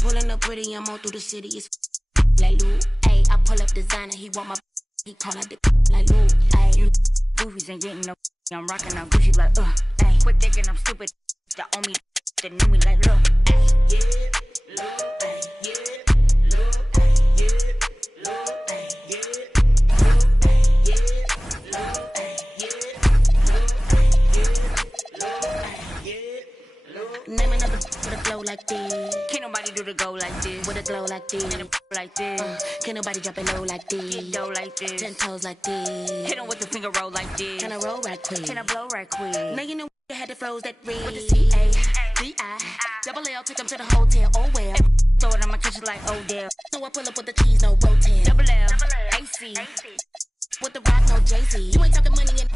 pulling up pretty, I'm all through the city. It's like Lou, ayy. I pull up designer, he want my. He call out the like Lou, ayy. You goofies ain't getting no. I'm rocking out Gucci like ayy. Quit thinking I'm stupid. That owe me, that knew me like look, ayy. Yeah, Lou, ayy. Yeah, Lou, ayy. Yeah, Lou, ayy. Yeah, Lou, ayy. Yeah, Lou, ayy. Yeah, Lou, ayy. Yeah, Lou, ayy. Yeah, Lou. Name another with a flow like this. Can't nobody do the go like this. With a glow like this. And a like this. Can't nobody drop it low like this. Get dough like this. 10 toes like this. Hit him with the finger roll like this. Can I roll right quick? Can I blow right quick? Now you know you had to froze that red. With the C-A-D-I. Double L, take them to the hotel. Oh well. Throw it on my kitchen like Odell. So I pull up with the cheese, no rotel. Double L, AC. With the rock, no Jay-Z. You ain't talking money and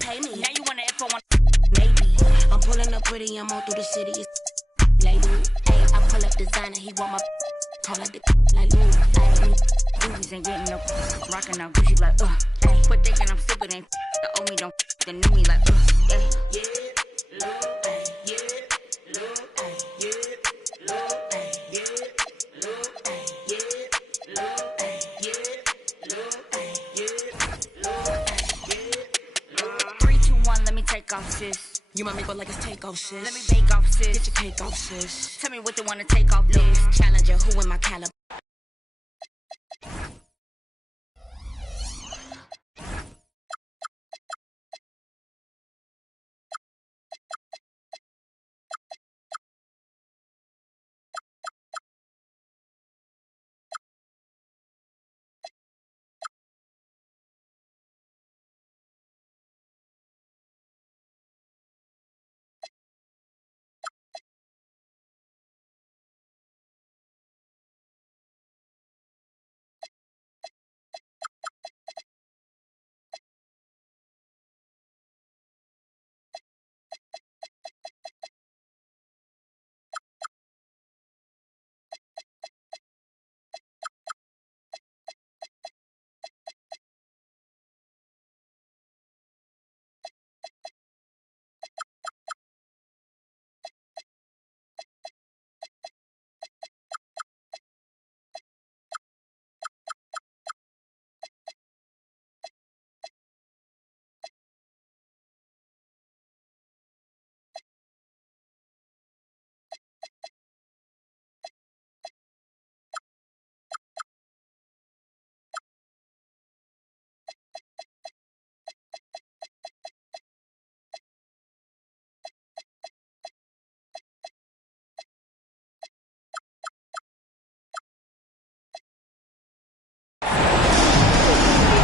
pay me. Now you wanna F on one. Maybe. I'm pulling up pretty, I'm all through the city. It's like Lou, ayy. I pull up designer, he want my. Call out the like Lou, ayy. Goofies ain't getting no. Rocking out Gucci like ayy. Quit thinking I'm stupid, ain't that owe me don't. That knew me like ayy. Yeah, Lou, ayy. Yeah, Lou, ayy. Yeah, Lou, ayy. Yeah, Lou, ayy. Yeah, Lou, ayy. Yeah, Lou, ayy. Yeah, Lou, ayy. Yeah, 3, 2, 1, let me take off, sis. You might make it like it's takeoff, sis. Let me bake off, sis. Get your cake off, sis. Tell me what they wanna take off, this. Challenger, who in my caliber?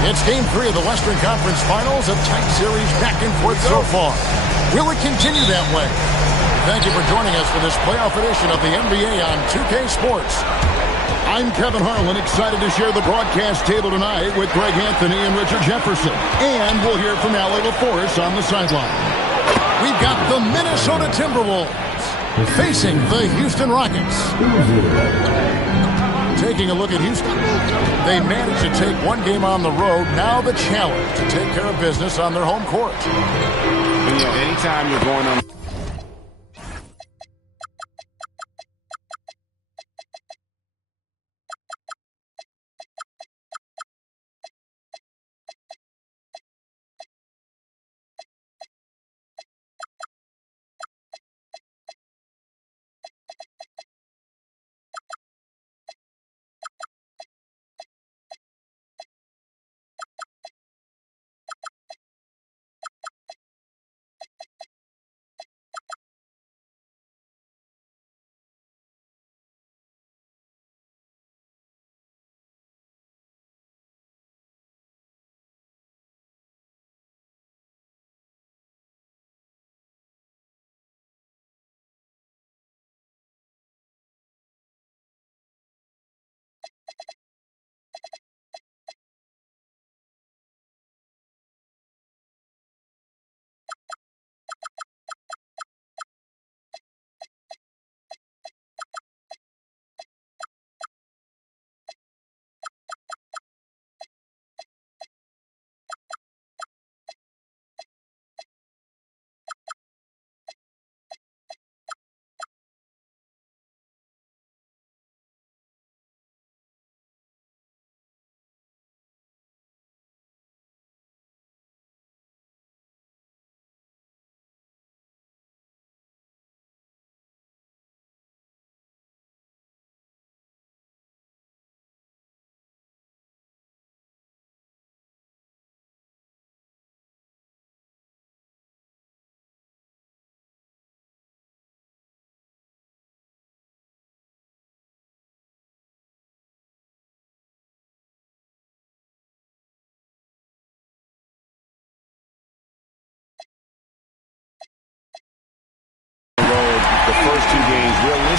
It's Game 3 of the Western Conference Finals, a tight series back and forth so far. Will it continue that way? Thank you for joining us for this playoff edition of the NBA on 2K Sports. I'm Kevin Harlan, excited to share the broadcast table tonight with Greg Anthony and Richard Jefferson. And we'll hear from Allie LaForce on the sideline. We've got the Minnesota Timberwolves facing the Houston Rockets. Taking a look at Houston, they managed to take one game on the road. Now the challenge to take care of business on their home court. Anytime you're going on.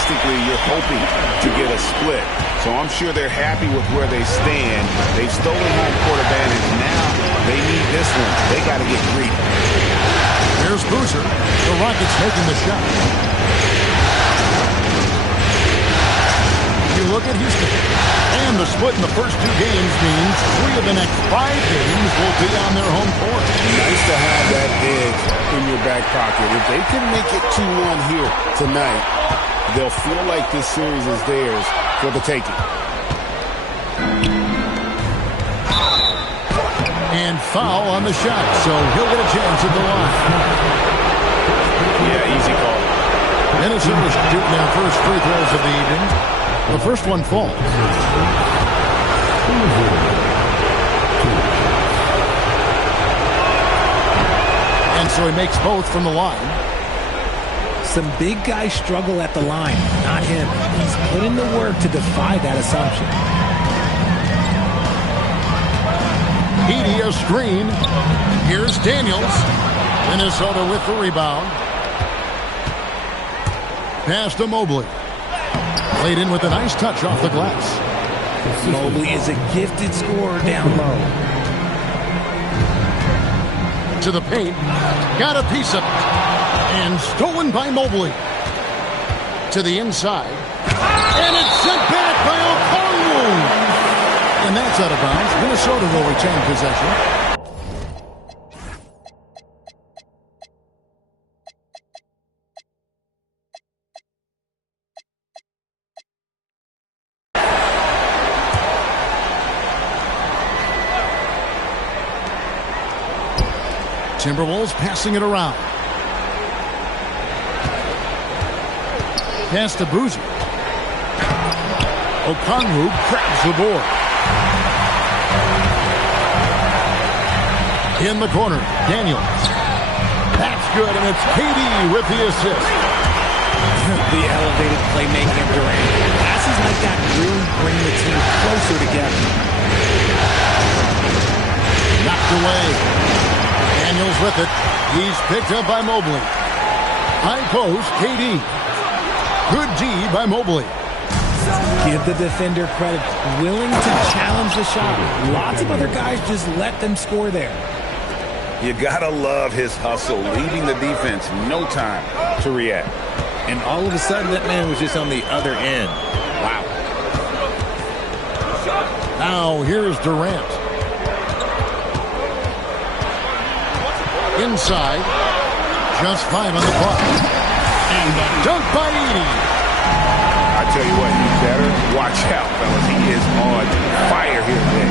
realistically, you're hoping to get a split. So I'm sure they're happy with where they stand. They've stolen home court advantage. Now they need this one. They got to get greedy. Here's Boozer. The Rockets making the shot. You look at Houston. And the split in the first 2 games means 3 of the next 5 games will be on their home court. Nice to have that edge in your back pocket. If they can make it 2-1 here tonight, they'll feel like this series is theirs for the taking. And foul on the shot, so he'll get a chance at the line. Yeah, easy call. Minnesota shooting their first free throws of the evening. The first one falls. And so he makes both from the line. Some big guys struggle at the line, not him. He's put in the work to defy that assumption. Edey a screen. Here's Daniels. Minnesota with the rebound. Pass to Mobley. Played in with a nice touch off the glass. Mobley is a gifted scorer down low. To the paint. Got a piece of it. And stolen by Mobley. To the inside. And it's sent back by Okongwu. And that's out of bounds. Minnesota will retain possession. Timberwolves passing it around. Pass to Boozer. Okongwu grabs the board. In the corner, Daniels. That's good, and it's KD with the assist. The elevated playmaking of Durant. Passes like that really bring the team closer together. Knocked away. Daniels with it. He's picked up by Mobley. High post, KD. Good D by Mobley. Give the defender credit. Willing to challenge the shot. Lots of other guys just let them score there. You gotta love his hustle, leaving the defense no time to react. And all of a sudden, that man was just on the other end. Wow. Now here's Durant. Inside. Just 5 on the clock. And the dunk by Edey. I tell you what, you better watch out, fellas. He is on fire here today.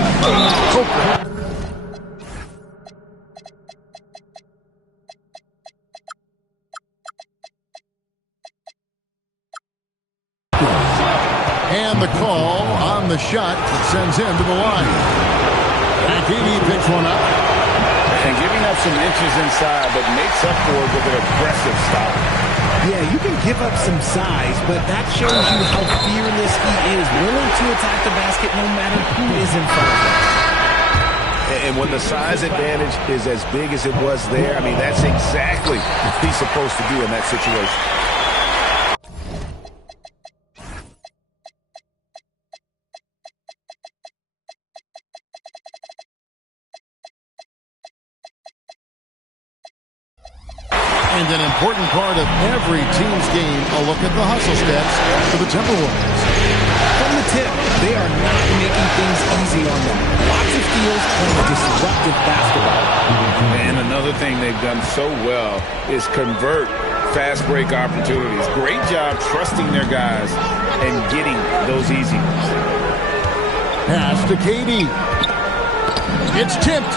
And the call on the shot that sends him to the line. Edey picks one up. And giving up some inches inside, but makes up for it with an aggressive stop. Yeah, you can give up some size, but that shows you how fearless he is, willing to attack the basket no matter who is in front of him. And when the size advantage is as big as it was there, I mean, that's exactly what he's supposed to do in that situation. And an important part of every team's game, a look at the hustle steps for the Timberwolves. From the tip, they are not making things easy on them. Lots of steals playing disruptive basketball. And another thing they've done so well is convert fast break opportunities. Great job trusting their guys and getting those easy ones. Pass to KD. It's tipped.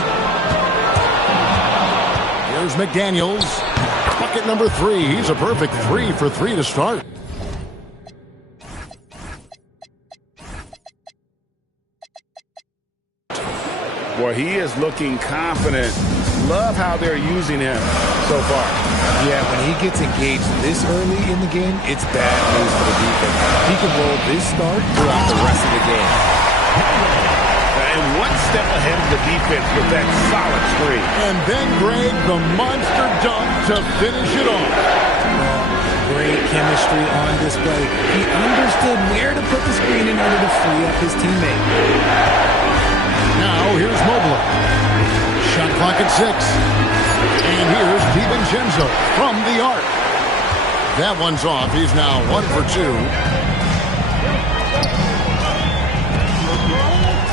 Here's McDaniels. Bucket number 3. He's a perfect 3 for 3 to start. Well, he is looking confident. Love how they're using him so far. Yeah, when he gets engaged this early in the game, it's bad news for the defense. He can roll this start throughout the rest of the game. And one step ahead of the defense with that solid screen. And then Greg, the monster dunk to finish it off. Great chemistry on display. He understood where to put the screen in order to free up his teammate. Now here's Mobley. Shot clock at 6. And here's DiVincenzo from the arc. That one's off. He's now 1 for 2.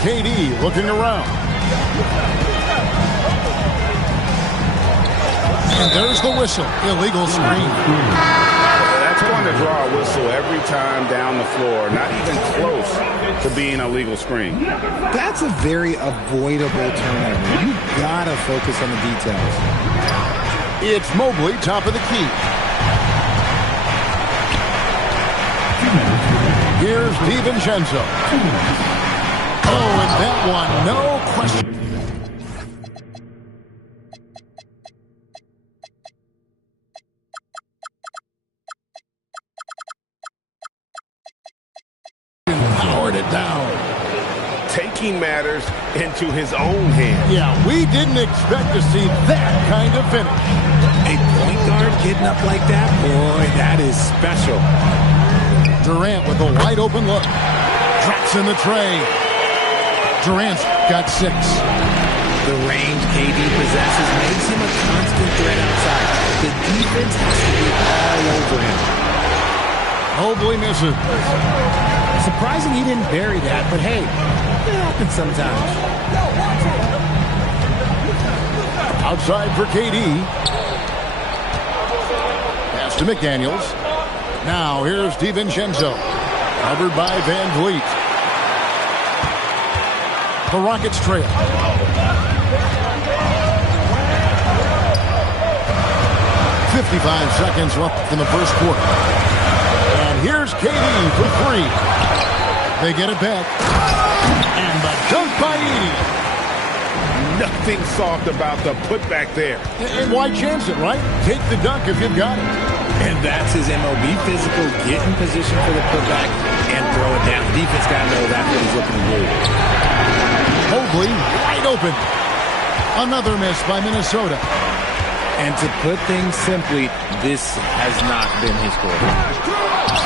KD looking around. And there's the whistle. Illegal screen. That's going to draw a whistle every time down the floor. Not even close to being a legal screen. That's a very avoidable turnover. You gotta focus on the details. It's Mobley, top of the key. Here's DiVincenzo. Oh, and that one, no question. Powered it down. Taking matters into his own hands. Yeah, we didn't expect to see that kind of finish. A point guard getting up like that, boy, that is special. Durant with a wide open look. Drops in the tray. Durant's got 6. The range KD possesses makes him a constant threat outside. The defense has to be all over him. Mobley misses. Surprising he didn't bury that, but hey, it happens sometimes. Outside for KD. Pass to McDaniels. Now here's DiVincenzo. Covered by Van Vliet. The Rockets trail. "55 seconds left in the first quarter. And here's KD for 3. They get it back. And the dunk by Edey. Nothing soft about the putback there. And why chance it, right? Take the dunk if you've got it. And that's his MOB physical. Get in position for the putback and throw it down. Defense got to know that's what he's looking to do. Mobley wide open. Another miss by Minnesota. And to put things simply, this has not been his quarter.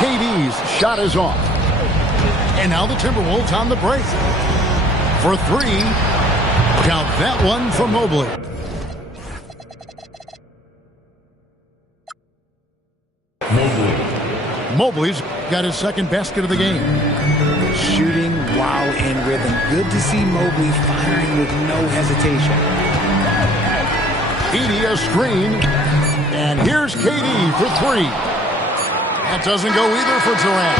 KD's shot is off. And now the Timberwolves on the break. For 3. Count that one for Mobley. Mobley's got his second basket of the game. Shooting while in rhythm. Good to see Mobley firing with no hesitation. Edey a screen. And here's KD for 3. That doesn't go either for Durant.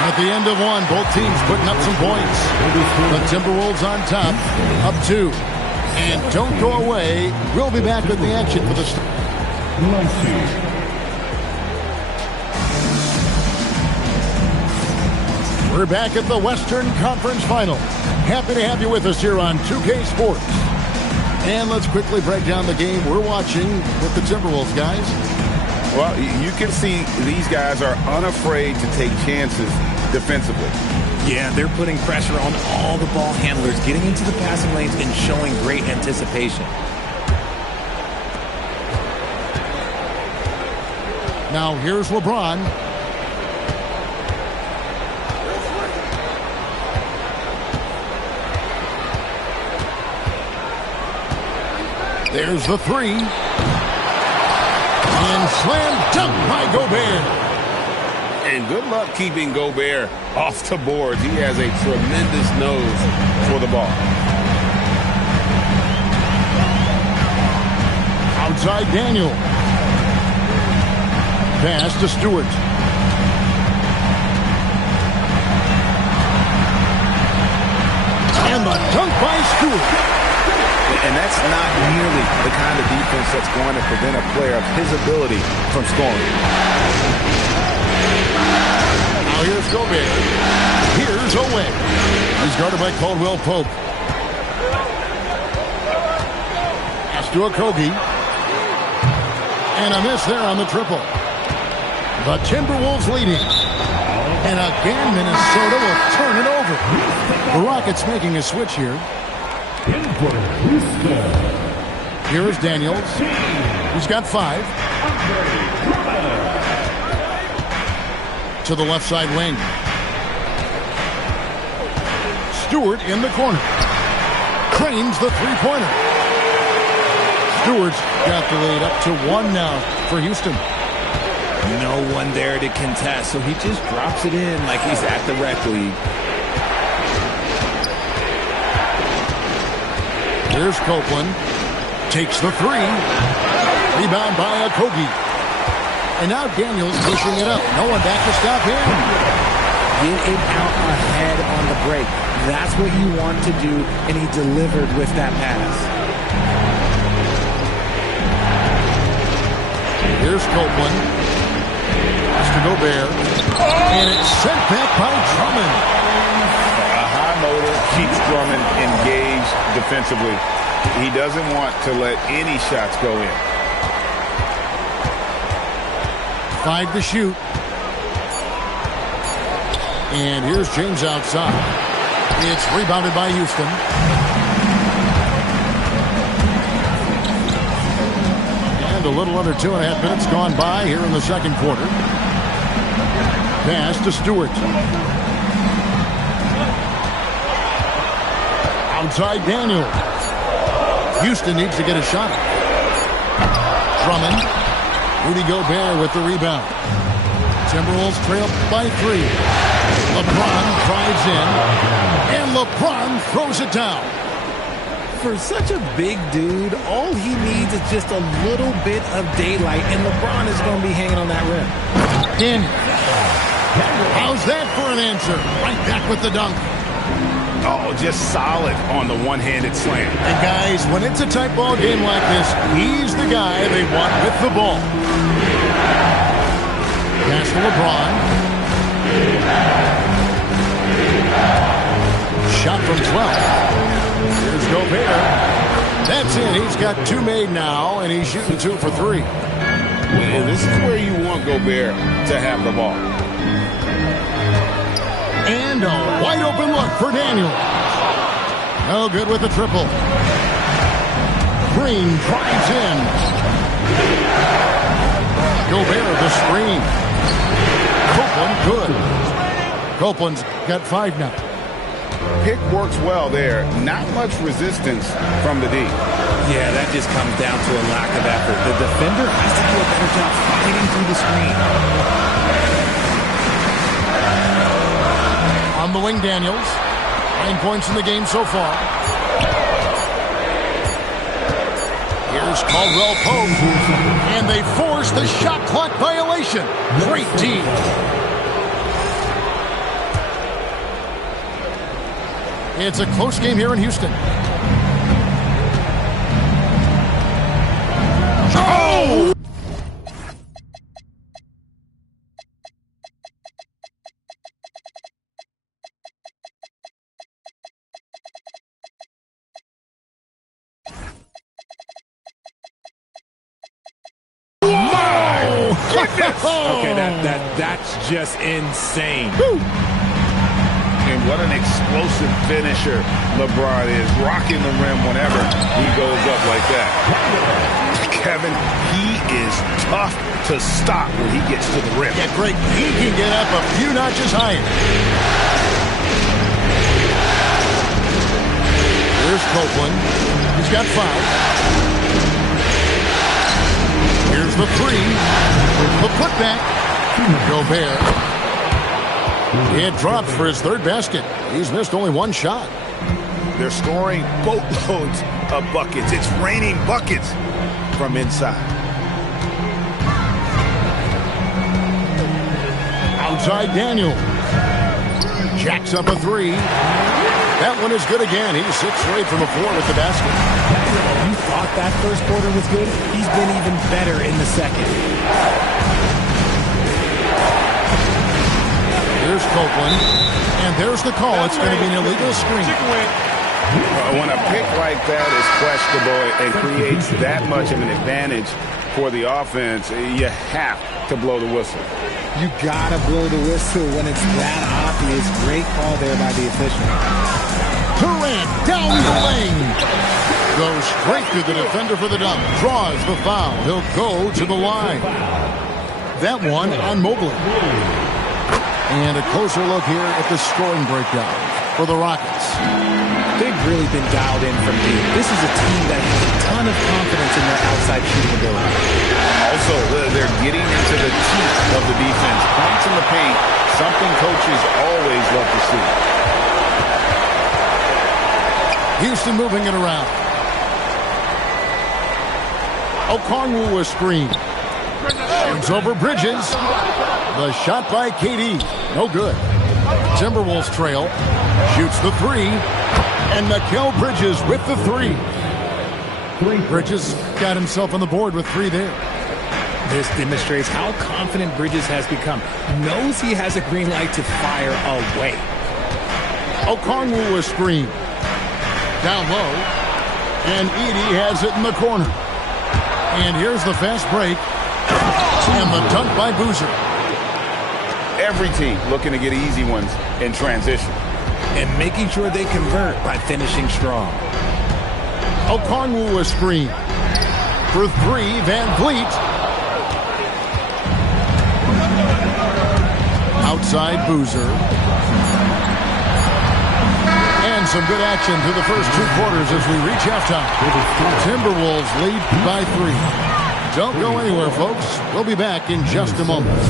And at the end of one, both teams putting up some points. The Timberwolves on top, up 2. And don't go away. We'll be back with the action for the We're back at the Western Conference Final. Happy to have you with us here on 2K Sports. And let's quickly break down the game we're watching with the Timberwolves, guys. Well, you can see these guys are unafraid to take chances defensively. Yeah, they're putting pressure on all the ball handlers, getting into the passing lanes and showing great anticipation. Now here's LeBron. There's the 3. And slam dunk by Gobert. And good luck keeping Gobert off the boards. He has a tremendous nose for the ball. Outside Daniel. Pass to Stewart. And the dunk by Stewart. And that's not nearly the kind of defense that's going to prevent a player of his ability from scoring. Now here's Gobert. Here's Owe. He's guarded by Caldwell Pope. Pass to Okogie. And a miss there on the triple. The Timberwolves leading. And again, Minnesota will turn it over. The Rockets making a switch here. Here is Daniels. He's got 5. to the left side wing. Stewart in the corner. Cranes the three-pointer. Stewart's got the lead up to 1 now for Houston. No one there to contest, so he just drops it in like he's at the rec league. Here's Copeland. Takes the three. Rebound by Okogie. And now Daniels pushing it up. No one back to stop him. Get it out ahead on the break. That's what you want to do, and he delivered with that pass. Here's Copeland. It's to Gobert. And it's sent back by Drummond. A high motor keeps Drummond engaged defensively. He doesn't want to let any shots go in. 5 to shoot. And here's James outside. It's rebounded by Houston. And a little under 2.5 minutes gone by here in the second quarter. Pass to Stewart. Outside Daniel. Houston needs to get a shot. Drummond. Rudy Gobert with the rebound. Timberwolves trail by 3. LeBron drives in. And LeBron throws it down. For such a big dude, all he needs is just a little bit of daylight, and LeBron is going to be hanging on that rim. Daniel. How's that for an answer? Right back with the dunk. Oh, just solid on the one-handed slam. And guys, when it's a tight ball game like this, he's the guy they want with the ball. Pass to LeBron. Shot from 12. Here's Gobert. That's it. He's got 2 made now, and he's shooting 2 for 3. Well, this is where you want Gobert to have the ball. And a wide open look for Daniel. No good with the triple. Green drives in. Gobert the screen. Copeland good. Copeland's got 5 now. Pick works well there. Not much resistance from the D. Yeah, that just comes down to a lack of effort. The defender has to do a better job fighting through the screen. On the wing, Daniels. 9 points in the game so far. Here's Caldwell Pope. And they force the shot clock violation. Great team. It's a close game here in Houston. Oh! Okay, that's just insane. And what an explosive finisher LeBron is, rocking the rim whenever he goes up like that. Kevin, he is tough to stop when he gets to the rim. Yeah, Greg, he can get up a few notches higher. Here's Copeland. He's got 5. Here's the 3. The putback. Gobert. It drops for his 3rd basket. He's missed only 1 shot. They're scoring boatloads of buckets. It's raining buckets from inside. Outside Daniel. Jacks up a 3. That one is good again. He's 6 straight from the floor with the basket. You thought that first quarter was good? He's been even better in the second. Here's Copeland. And there's the call. It's going to be an illegal screen. When a pick like that is questionable and creates that much of an advantage for the offense, you have to blow the whistle. You gotta blow the whistle when it's that obvious. Great call there by the official. Durant down the lane. Goes straight to the defender for the dunk. Draws the foul. He'll go to the line. That one on Mobley. And a closer look here at the scoring breakdown for the Rockets. They've really been dialed in from deep. This is a team that has a ton of confidence in their outside shooting ability. Also, they're getting into the teeth of the defense. Points in the paint, something coaches always love to see. Houston moving it around. Okongwu a screen. Shoots over Bridges. The shot by KD. No good. Timberwolves trail. Shoots the three. And Mikal Bridges with the three. Bridges got himself on the board with three there. This demonstrates how confident Bridges has become. Knows he has a green light to fire away. Okongwu a screen. Down low. And Edey has it in the corner. And here's the fast break. And the dunk by Boozer. Every team looking to get easy ones in transition. And making sure they convert by finishing strong. Okongwu a screen. For three, Van Vliet. Outside Boozer. And some good action through the first two quarters as we reach halftime. Timberwolves lead by 3. Don't go anywhere, folks. We'll be back in just a moment.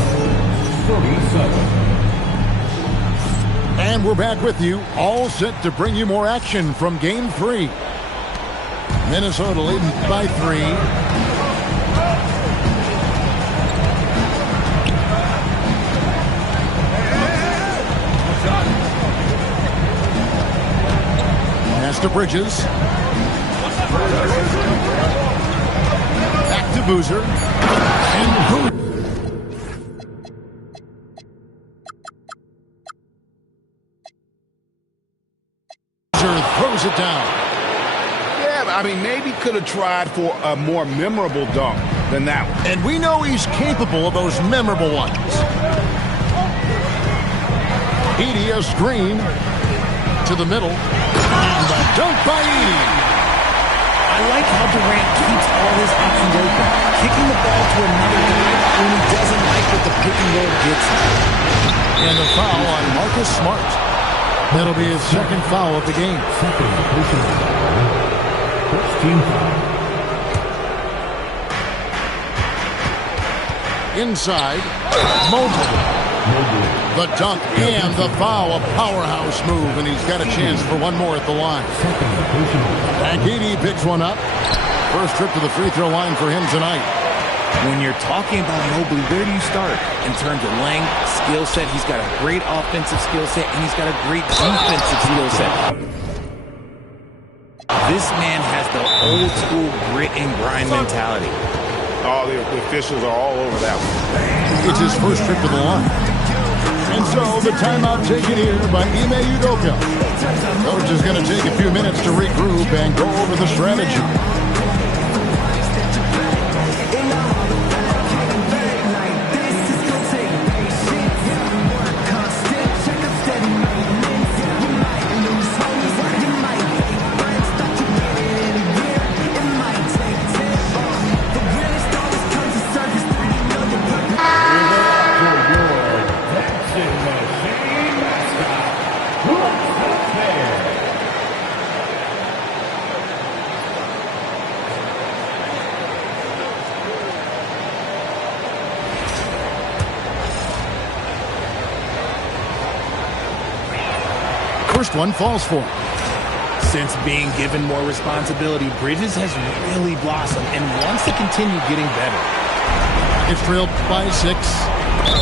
And we're back with you, all set to bring you more action from Game 3. Minnesota leading by 3. To Bridges. Back to Boozer. And Boozer throws it down. Yeah, I mean, maybe could have tried for a more memorable dunk than that one. And we know he's capable of those memorable ones. Edey a screen to the middle. And the dunk by Edey. I like how Durant keeps all his options open, kicking the ball to another guy when he doesn't like what the pick and roll gets him. And the foul on Marcus Smart. That'll be his second foul of the game. First team foul. Inside, Mobley. The dunk and the foul, a powerhouse move, and he's got a chance for one more at the line. And Edey picks one up. First trip to the free throw line for him tonight. When you're talking about Mobley, where do you start? In terms of length, skill set, he's got a great offensive skill set, and he's got a great defensive skill set. This man has the old school grit and grind mentality. All the officials are all over that one. It's his first trip to the line. And so the timeout taken here by Ime Udoka. Coach is going to take a few minutes to regroup and go over the strategy. First one falls for him. Since being given more responsibility, Bridges has really blossomed and wants to continue getting better. It's trailed by 6,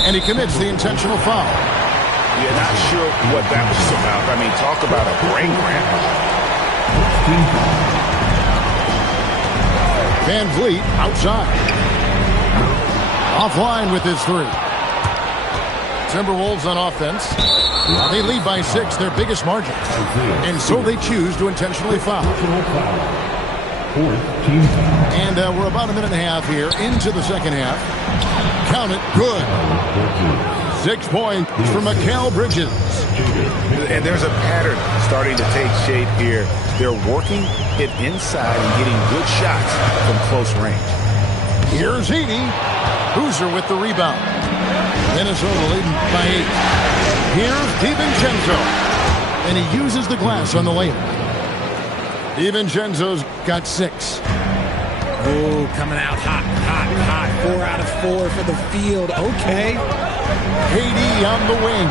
and he commits the intentional foul. Yeah, not sure what that was about. I mean, talk about a brain cramp. Van Vliet outside. Offline with his 3. Timberwolves on offense. They lead by 6, their biggest margin. And so they choose to intentionally foul. And we're about a minute and a half here into the second half. Count it, good. 6 points for Mikal Bridges. And there's a pattern starting to take shape here. They're working it inside and getting good shots from close range. Here's Edey. Boozer with the rebound. Minnesota leading by 8. Here's DiVincenzo. And he uses the glass on the layup. DiVincenzo's got 6. Oh, coming out hot. 4 out of 4 for the field. Okay. KD on the wing.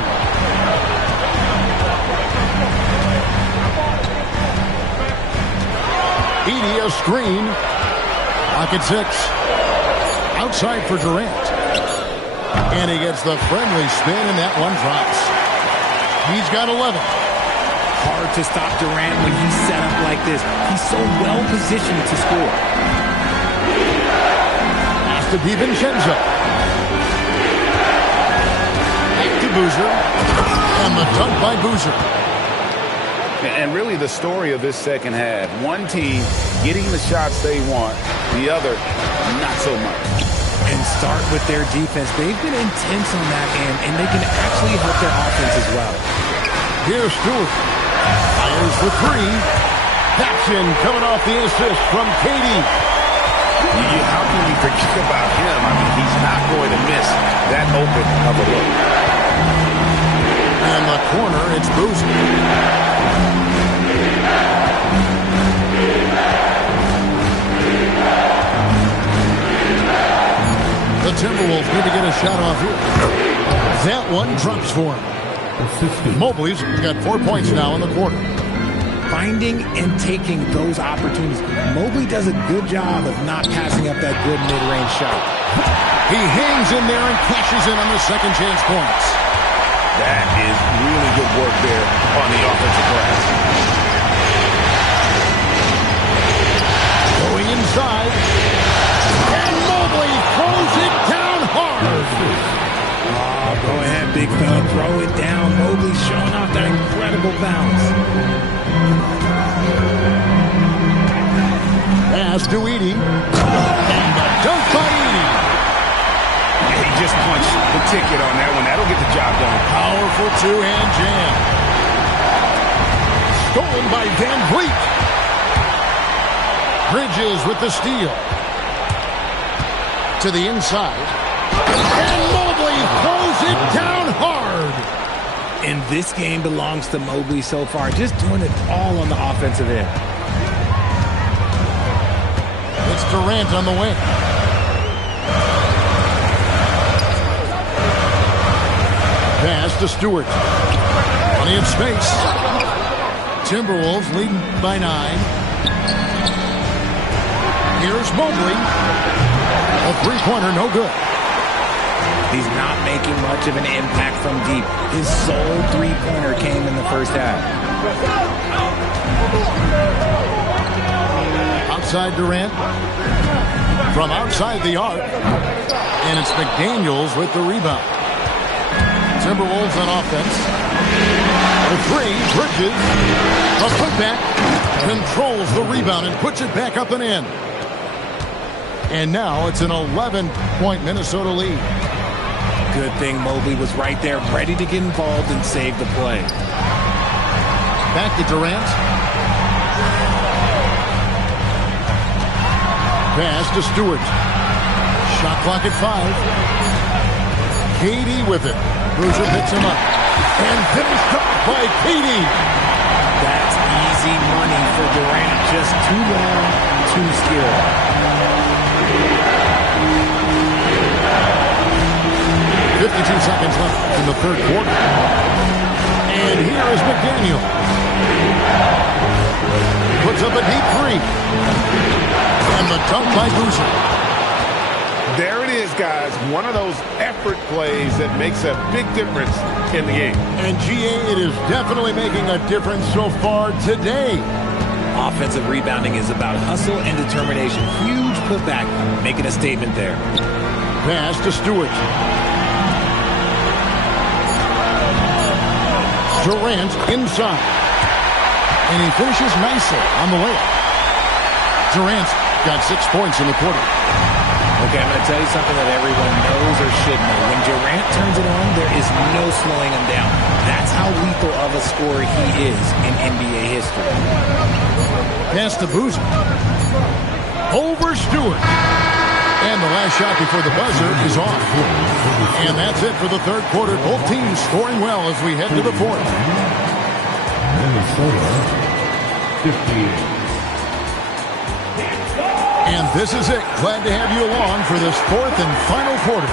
Edey a screen. Pocket 6. Outside for Durant. And he gets the friendly spin, and that one drops. He's got 11. Hard to stop Durant when he's set up like this. He's so well positioned to score. Pass to DiVincenzo. Back to Boozer. And the dunk by Boozer. And really the story of this second half. One team getting the shots they want, the other not so much. And start with their defense. They've been intense on that end, and they can actually help their offense as well. Here's Stewart. Fires for 3. Jackson coming off the assist from KD. How can we forget about him? I mean, he's not going to miss that open of a look. And the corner, it's Boozer. The Timberwolves need to get a shot off here. That one drops for him. Mobley's got 4 points now in the quarter. Finding and taking those opportunities. Mobley does a good job of not passing up that good mid-range shot. He hangs in there and cashes in on the second chance points. That is really good work there on the offensive glass. Going inside. And Mobley throws it down hard. Oh, go ahead, big fella. Throw it down. Mobley showing off that incredible bounce. Pass to Edey. And the dunk by Edey. He just punched the ticket on that one. That'll get the job done. Powerful two-hand jam. Stolen by Van Vliet. Bridges with the steal. To the inside. And Mobley throws it down hard. And this game belongs to Mobley so far. Just doing it all on the offensive end. It's Durant on the wing. Pass to Stewart. Plenty of space. Timberwolves leading by 9. Here's Mobley. A three-pointer, no good. He's not making much of an impact from deep. His sole three-pointer came in the first half. Outside Durant. From outside the arc. And it's McDaniels with the rebound. Timberwolves on offense. The 3, Bridges. A putback. Controls the rebound and puts it back up and in. And now it's an 11-point Minnesota lead. Good thing Mobley was right there, ready to get involved and save the play. Back to Durant. Pass to Stewart. Shot clock at 5. KD with it. Boozer picks him up. And finished up by KD. That's easy money for Durant. Just too long, too skilled. 52 seconds left in the third quarter. And here is McDaniel. Puts up a deep 3. And the dunk by Boozer. There it is, guys. One of those effort plays that makes a big difference in the game. And GA, it is definitely making a difference so far today. Offensive rebounding is about hustle and determination. Huge putback, making a statement there. Pass to Stewart. Durant inside. And he finishes nicely on the layup. Durant's got 6 points in the quarter. Okay, I'm going to tell you something that everyone knows or should know. When Durant turns it on, there is no slowing him down. That's how lethal of a scorer he is in NBA history. Pass to Boozer. Over Stewart. And the last shot before the buzzer is off. And that's it for the third quarter. Both teams scoring well as we head to the fourth. Minnesota, 58. And this is it. Glad to have you along for this fourth and final quarter.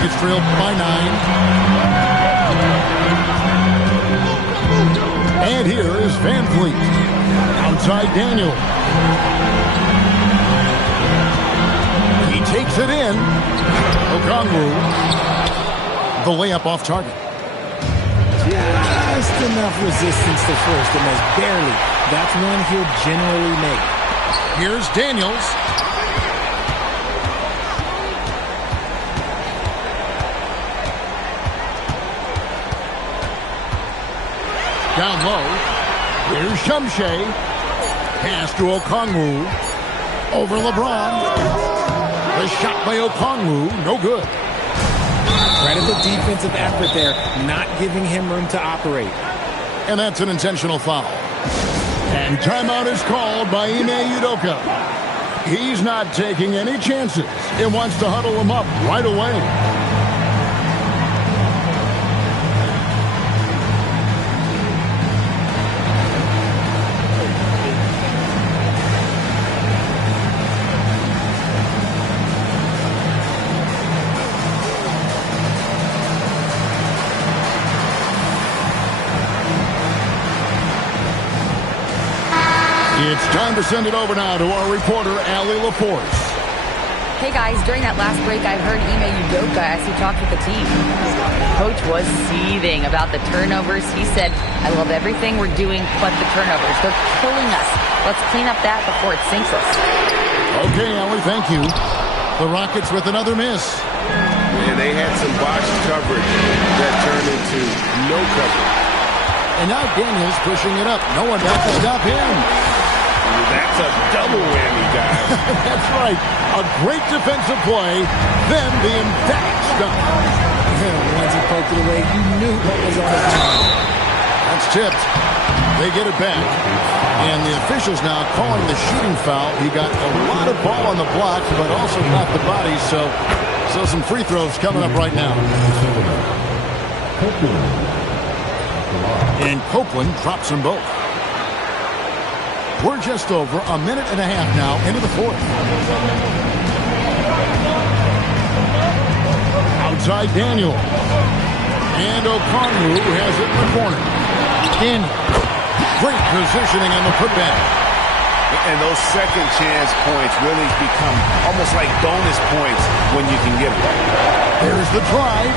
It's trailed by 9. And here is Van Fleet. Outside Daniel. He takes it in. Okongwu. The layup off target. Just enough resistance to force the miss. Barely. That's one he'll generally make. Here's Daniels. Down low. Here's Shumshay. Pass to Okongwu. Over LeBron. The shot by Okongwu. No good. Credit the defensive effort there, not giving him room to operate. And that's an intentional foul. And timeout is called by Ime Udoka. He's not taking any chances. It wants to huddle him up right away. It's time to send it over now to our reporter, Allie LaForce. Hey guys, during that last break, I heard Ime Udoka as he talked with the team. Coach was seething about the turnovers. He said, I love everything we're doing but the turnovers. They're killing us. Let's clean up that before it sinks us. Okay, Allie, thank you. The Rockets with another miss. And they had some botched coverage that turned into no coverage. And now Daniels pushing it up. No one back to stop him. That's a double whammy, guys. That's right. A great defensive play, then the emphatic stop. Once he poked it away, you knew what was on his mind. That's tipped. They get it back. And the officials now calling the shooting foul. He got a lot of ball on the block, but also got the body. So some free throws coming up right now. And Copeland drops them both. We're just over a minute and a half now into the fourth. Outside Daniel. And Okongwu has it in the corner. Daniel. Great positioning on the putback. And those second chance points really become almost like bonus points when you can get them. There's the drive.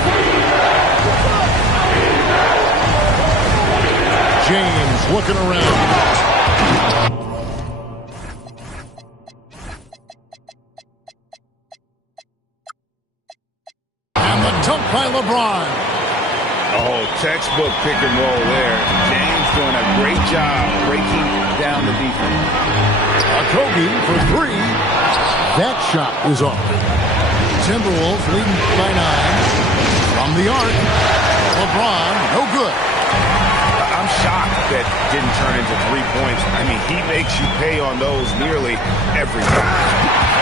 James looking around. And the dunk by LeBron. Oh, textbook pick and roll there. James doing a great job breaking down the defense. Okogie for 3. That shot is off. Timberwolves leading by 9. From the arc. LeBron, no good. I'm shocked that didn't turn into 3 points. I mean, he makes you pay on those nearly every time.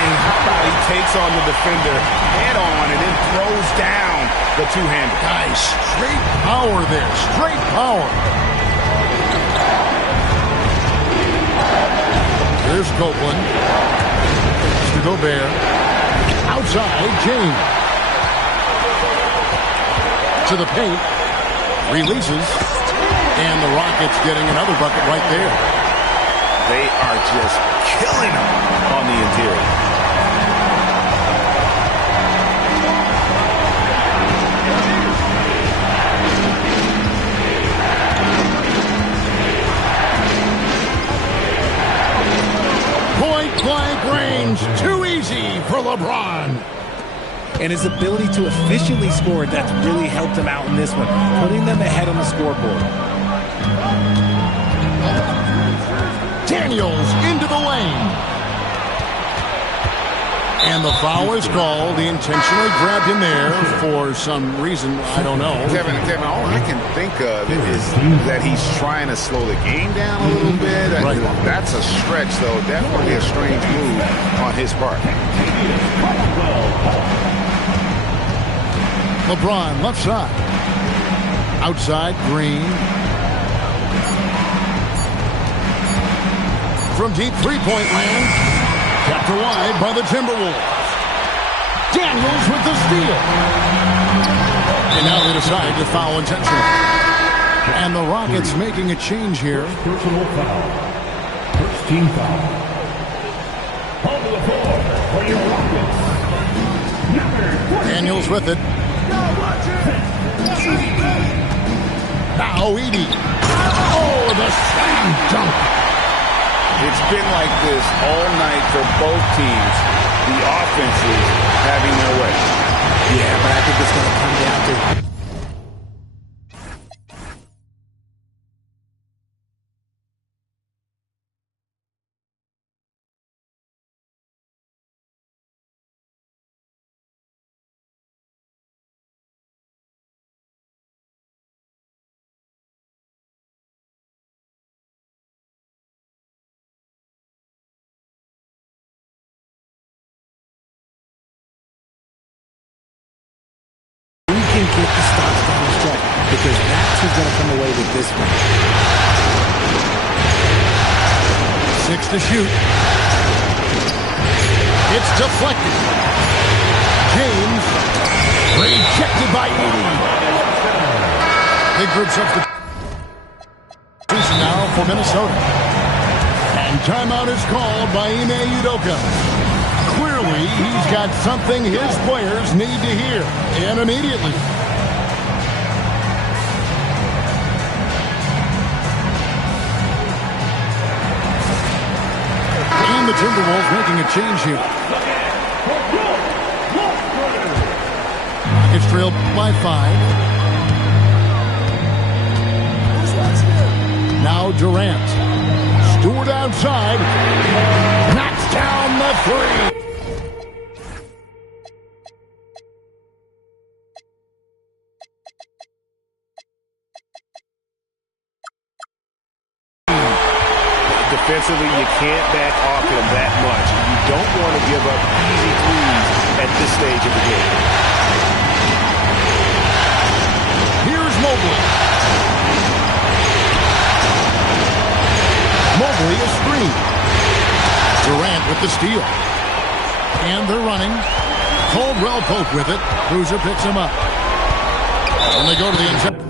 How about he takes on the defender head on and then throws down the two-hander. Nice. Straight power there. Straight power. Here's Copeland. To Gobert. Outside, James. To the paint. Releases. And the Rockets getting another bucket right there. They are just killing them on the interior. Point-blank range. Too easy for LeBron. And his ability to efficiently score, that's really helped him out in this one, putting them ahead on the scoreboard. Daniels into the lane. And the foul is called. He intentionally grabbed him there for some reason. I don't know. Kevin, all I can think of is that he's trying to slow the game down a little bit. Right. That's a stretch, though. Definitely a strange move on his part. LeBron, left side. Outside, Green. From deep three-point land. Kept wide by the Timberwolves. Daniels with the steal. And now they decide to foul intentionally. And the Rockets making a change here. Personal foul. First team foul. On the floor for your Rockets. Daniels with it. Now Edey. Oh, the slam dunk. It's been like this all night for both teams. The offenses having their way. Yeah, but I think it's going to come down to get the stops down the stretch, because that's who's going to come away with this one. 6 to shoot. It's deflected. James rejected by Edey. Big group substitution now for Minnesota. And timeout is called by Ime Udoka. Clearly, he's got something his players need to hear, and immediately. And the Timberwolves making a change here. Rockets trailed by 5. Now Durant. Stewart outside. Knocks down the 3. Defensively, you can't back off him that much. You don't want to give up easy threes at this stage of the game. Here's Mobley. Mobley a screen. Durant with the steal. And they're running. Caldwell Pope with it. Boozer picks him up. And they go to the end zone.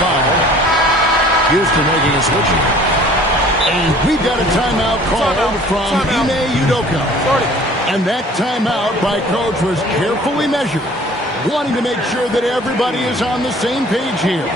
foul. Houston making a switch here. And we've got a timeout called from Ime Udoka. And that timeout by coach was carefully measured, wanting to make sure that everybody is on the same page here.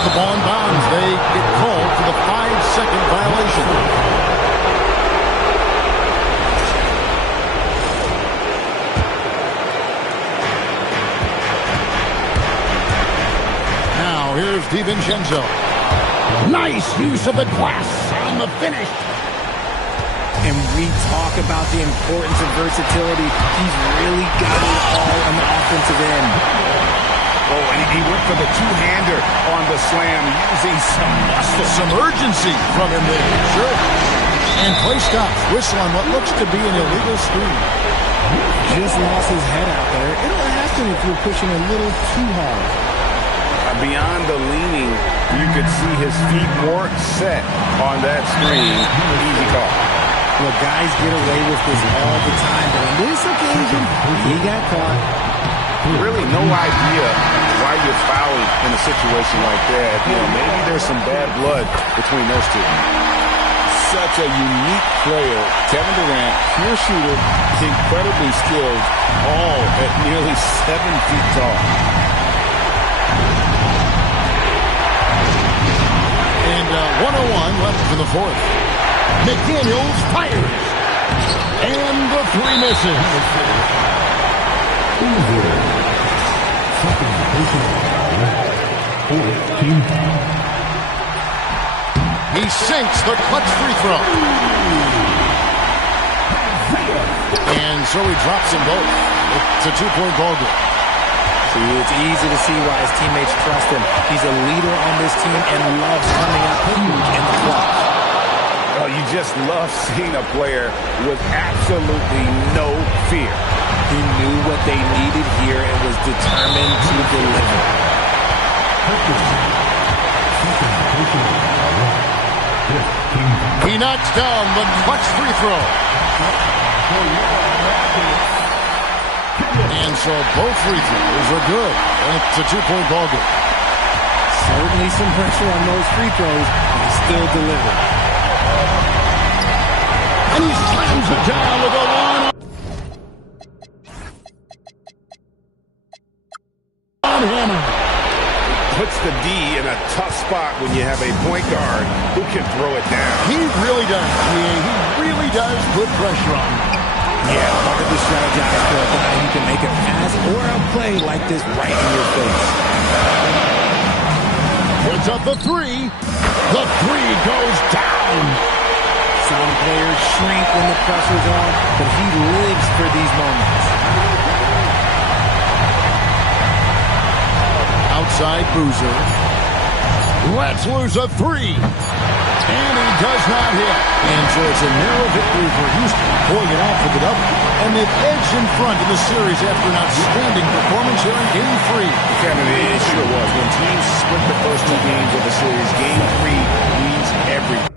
put the ball in bounds. They get called for the 5-second violation. Now here's DiVincenzo. Nice use of the glass on the finish. And we talk about the importance of versatility. He's really got it all on the offensive end. Oh, and he went for the two-hander on the slam, using some muscle. Some urgency from him there. Sure. And play stops. Whistle on what looks to be an illegal screen. Just lost his head out there. It'll happen if you're pushing a little too hard. Beyond the leaning, you could see his feet weren't set on that screen. Easy call. Well, guys get away with this all the time, but on this occasion, he got caught. Really no idea why you're fouling in a situation like that. You know, maybe there's some bad blood between those two. Such a unique player. Kevin Durant, pure shooter, incredibly skilled, all at nearly 7 feet tall. And 101 left for the fourth. McDaniels fires. And the three misses. He sinks the clutch free throw. And so he drops them both. It's a 2-point ball game. See, it's easy to see why his teammates trust him. He's a leader on this team and loves coming up huge in the clutch. Oh, you just love seeing a player with absolutely no fear. He knew what they needed here and was determined to deliver. He knocks down the clutch free throw. And so both free throws are good. And it's a 2-point ball game. Certainly some pressure on those free throws, but he still delivered. And he slams it down with a one-on hammer. Puts the D in a tough spot when you have a point guard who can throw it down. He really does. He really does put pressure on him. Yeah, hard to strategize for a guy who can make a pass or a play like this right in your face. Puts up the three. The three goes down. Some players shrink when the pressure's on, but he lives for these moments. Outside Boozer. Let's lose a three. And he does not hit. And so it's a narrow victory for Houston, pulling it out for the double. And they've edged in front in the series after an outstanding performance here in Game 3. Kevin, it sure was. When teams split the first 2 games of the series, Game 3 means everything.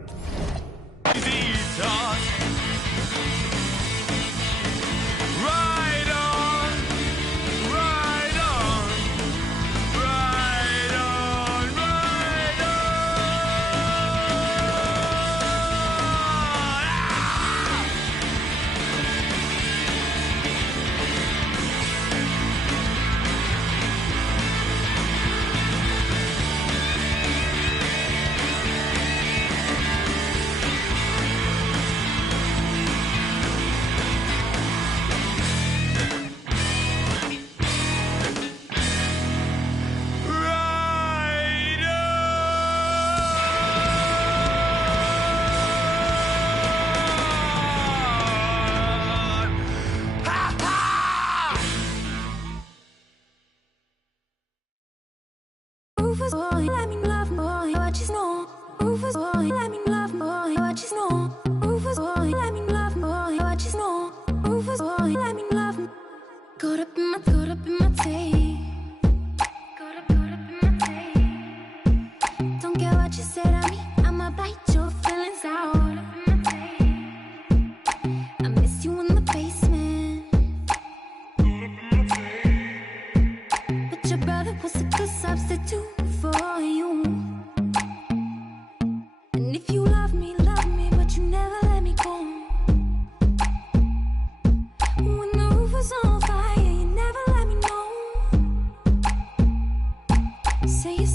Say you